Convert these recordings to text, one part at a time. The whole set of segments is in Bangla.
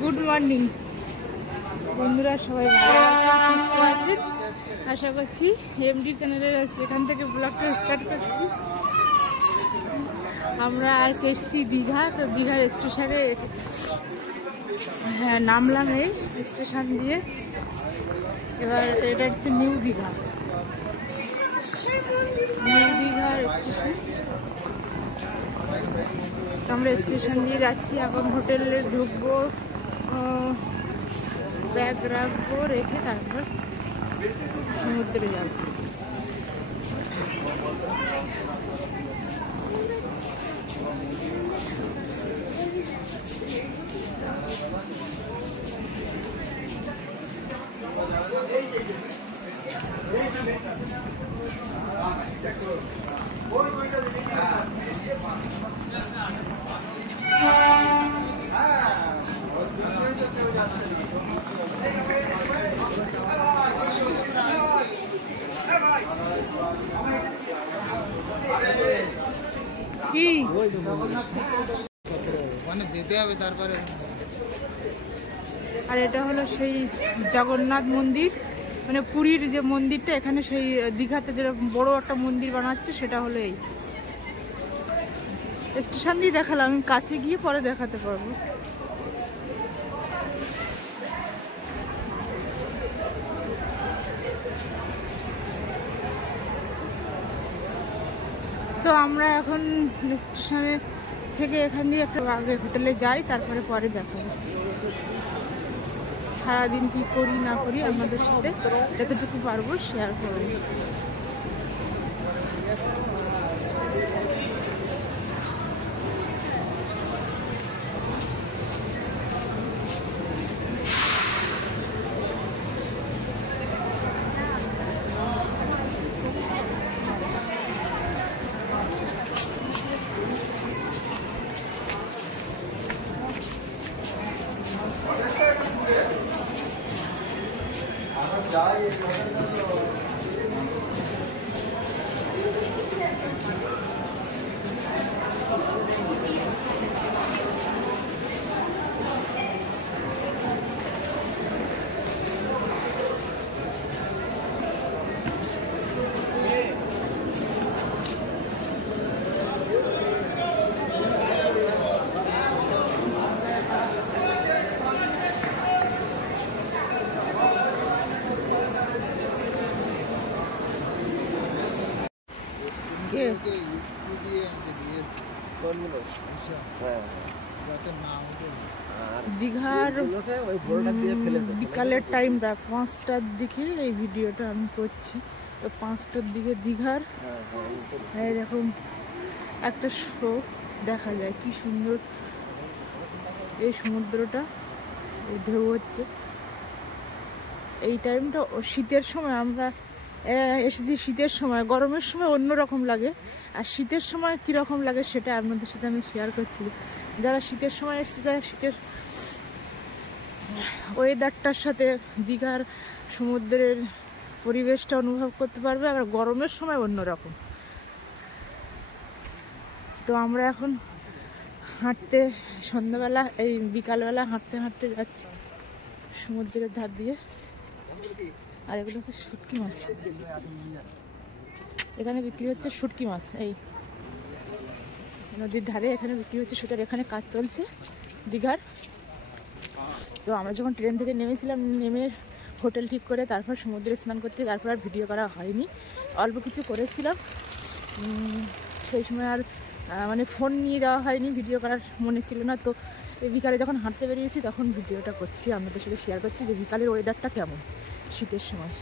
গুড মর্নিং বন্ধুরা, সবাই ভালো আছেন, সুস্থ আছেন আশা করছি। এমডি চ্যানেলের এখান থেকে ব্লগটা স্টার্ট করছি। আমরা আজ এসেছি দীঘা। তো দীঘার স্টেশনে নামলাম এই স্টেশন দিয়ে। এবার এটা হচ্ছে নিউ দীঘার স্টেশন। আমরা স্টেশন দিয়ে যাচ্ছি, এখন হোটেলে ঢুকবো, ব্যাগ রাখবো, রেখে তারপর সমুদ্রে যাব। কি মানে যেতে হবে তারপরে। আর এটা হলো সেই জগন্নাথ মন্দির, মানে পুরীর যে মন্দিরটা, এখানে সেই দীঘাতে যেটা বড় একটা মন্দির বানাচ্ছে, সেটা হলো এই স্টেশন দিয়ে দেখালাম। আমি কাছে গিয়ে পরে দেখাতে পারবো। তো আমরা এখন স্টেশনে থেকে এখান দিয়ে একটা আগে হোটেলে যাই, তারপরে পরে দেখাবো সারাদিন কি করি না করি, আমাদের সাথে যতটুকু পারবো শেয়ার করবো। দীঘার বিকালের টাইমটা 5টার দিকে এই ভিডিওটা আমি করছি। তো 5টার দিকে দীঘার এরকম একটা শো দেখা যায়, কি সুন্দর এই সমুদ্রটা, এই ঢেউ হচ্ছে। এই টাইমটা শীতের সময় আমরা এসেছি, শীতের সময়। গরমের সময় অন্যরকম লাগে, আর শীতের সময় কীরকম লাগে সেটা আপনাদের সাথে আমি শেয়ার করছি। যারা শীতের সময় এসেছে, যারা শীতের ওয়েদারটার সাথে দীঘার সমুদ্রের পরিবেশটা অনুভব করতে পারবে। আবার গরমের সময় অন্যরকম। তো আমরা এখন হাঁটতে, সন্ধ্যাবেলা এই বিকালবেলা হাঁটতে হাঁটতে যাচ্ছি সমুদ্রের ধার দিয়ে। আর এগুলো হচ্ছে শুটকি মাছ, এখানে বিক্রি হচ্ছে শুটকি মাছ। এই নদীর ধারে এখানে বিক্রি হচ্ছে শুটার। এখানে কাজ চলছে দীঘার। তো আমরা যখন ট্রেন থেকে নেমেছিলাম, নেমে হোটেল ঠিক করে তারপর সমুদ্রে স্নান করতে, তারপর আর ভিডিও করা হয়নি। অল্প কিছু করেছিলাম, সেই সময় আর মানে ফোন নিয়ে যাওয়া হয়নি, ভিডিও করার মনে ছিল না। তো এই বিকালে যখন হাঁটতে বেরিয়েছি তখন ভিডিওটা করছি, আপনাদের সাথে শেয়ার করছি যে বিকালের ওয়েদারটা কেমন শীতের সময়।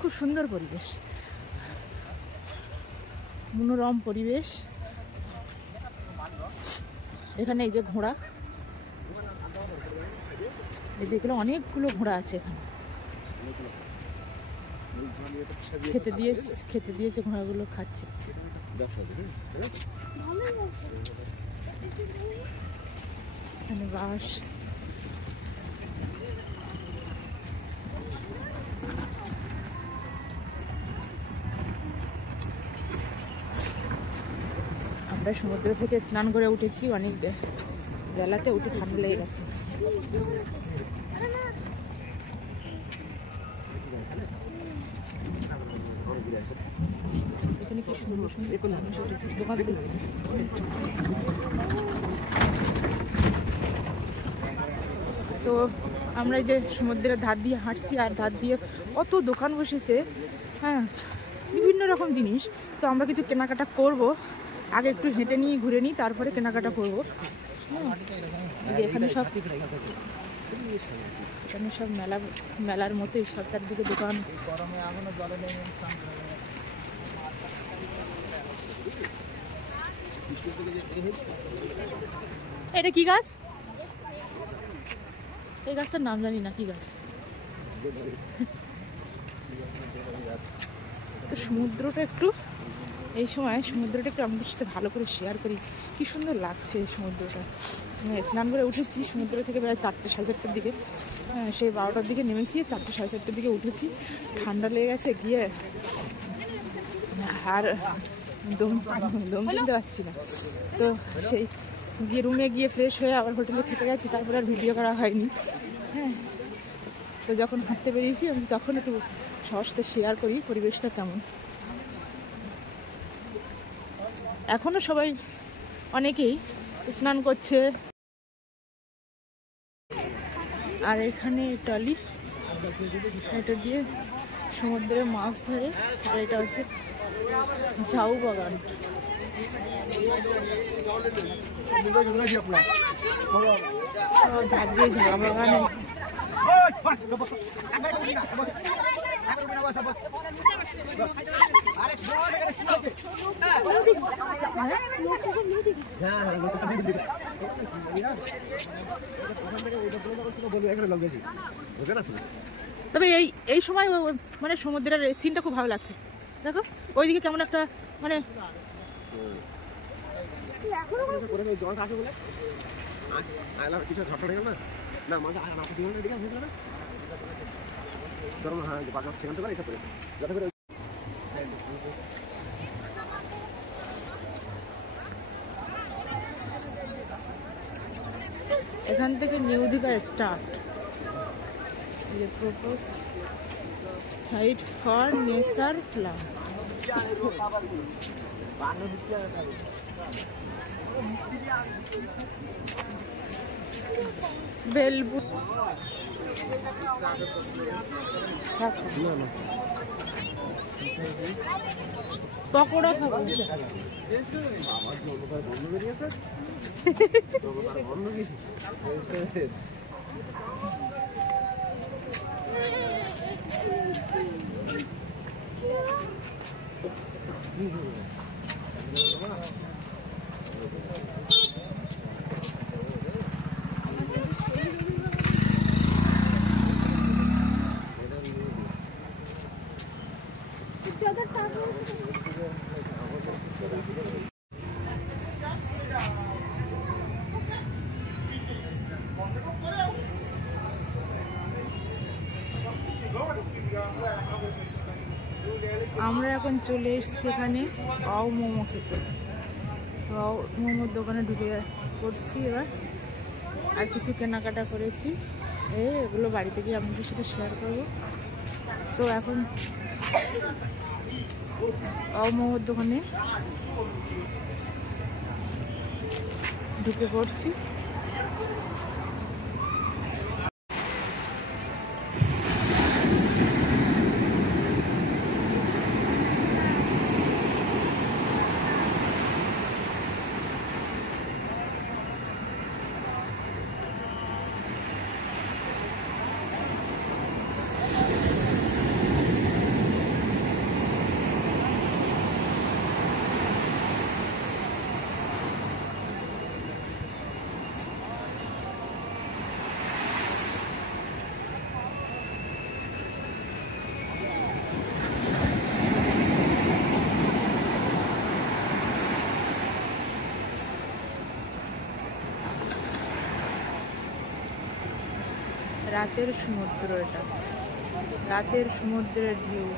খুব সুন্দর পরিবেশ, মনোরম পরিবেশ। এখানে এই যে ঘোড়া, এই যেগুলো অনেকগুলো ঘোড়া আছে এখানে, খেতে দিয়েছে ঘোড়াগুলো খাচ্ছে। এখানে বাস, আমরা সমুদ্র থেকে স্নান করে উঠেছি অনেক বেলাতে, উঠে ঠান্ডা লেগে গেছে। এখানে কি সুন্দর সুন্দর মানুষ উঠেছে দোকান। তো আমরা এই যে সমুদ্রের ধার দিয়ে হাঁটছি, আর ধার দিয়ে কত দোকান বসেছে, হ্যাঁ, বিভিন্ন রকম জিনিস। তো আমরা কিছু কেনাকাটা করব, আগে একটু হেঁটে নিয়ে ঘুরে নিই, তারপরে কেনাকাটা করব। যে এখানে সব মেলার মতোই সব চারদিকে দোকান। এটা কি গাছ? এই গাছটার নাম জানি না কি গাছ। তো সমুদ্রটা একটু এই সময় সমুদ্রটা একটু আমাদের সাথে ভালো করে শেয়ার করি। কি সুন্দর লাগছে এই সমুদ্রটা। স্নান করে উঠেছি সমুদ্র থেকে প্রায় 4টে সাড়ে 4টার দিকে, সেই 12টার দিকে নেমেছি, 4টে সাড়ে 4টার দিকে উঠেছি। ঠান্ডা লেগে গেছে গিয়ে, আর দম কিনতে পারছি না। তো সেই গিয়ে রুমে গিয়ে ফ্রেশ হয়ে আবার হোটেলে থেকে গেছি, তারপরে আর ভিডিও করা হয়নি। হ্যাঁ, তো যখন হাঁটতে বেরিয়েছি আমি তখন একটু সবার সাথে শেয়ার করি পরিবেশটা কেমন। এখনো সবাই অনেকেই স্নান করছে। আর এখানে টলি, এটা দিয়ে সমুদ্রে মাছ ধরে। আর এটা হচ্ছে ঝাউ বাগান। সব ধার দিয়ে ঝাউ বাগানে তবে এই সময় মানে সমুদ্রের সিনটা খুব ভালো লাগছে। দেখো ওইদিকে কেমন একটা মানে এখান থেকে new Digha start. Propose site for nature club. বেলবু পকোড়া খাবো। আমরা এখন চলে এসেছি এখানে পাও মোমো খেতে। তো মোমোর দোকানে ঢুকে পড়ছি এবার। আর কিছু কেনাকাটা করেছি, এগুলো বাড়িতে গিয়ে আপনাদের সাথে শেয়ার করবো। তো এখন পাও মোমোর দোকানে ঢুকে পড়ছি। রাতের সমুদ্র, এটা রাতের সমুদ্রের ঢেউ।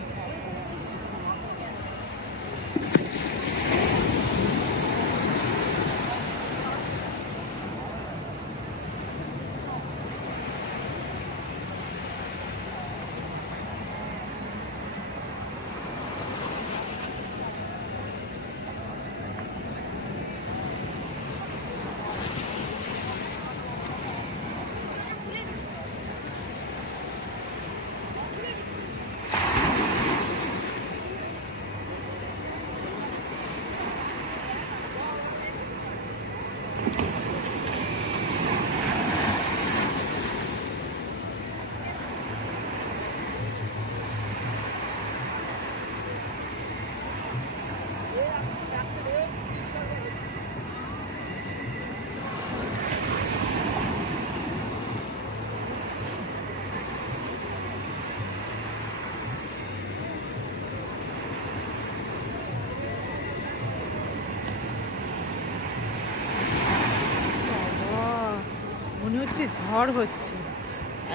মনে হচ্ছে ঝড় হচ্ছে,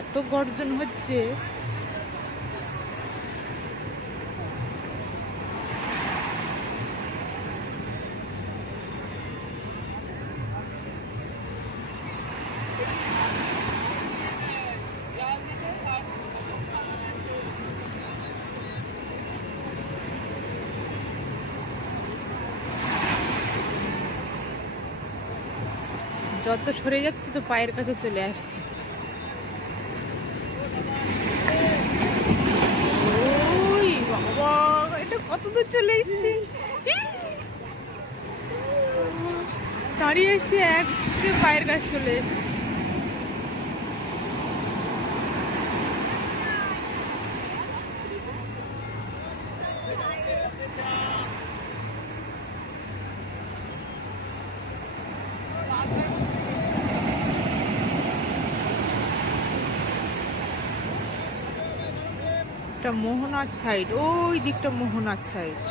এত গর্জন হচ্ছে। যত সরে যাচ্ছে তো পায়ের কাছে চলে আসছে। ওই বাবা, এটা কত দূর চলে এসেছে, দাঁড়িয়ে এসে এক পায়ের কাছে চলে এসছে। মোহনার সাইড, ওই দিকটা মোহনার সাইড।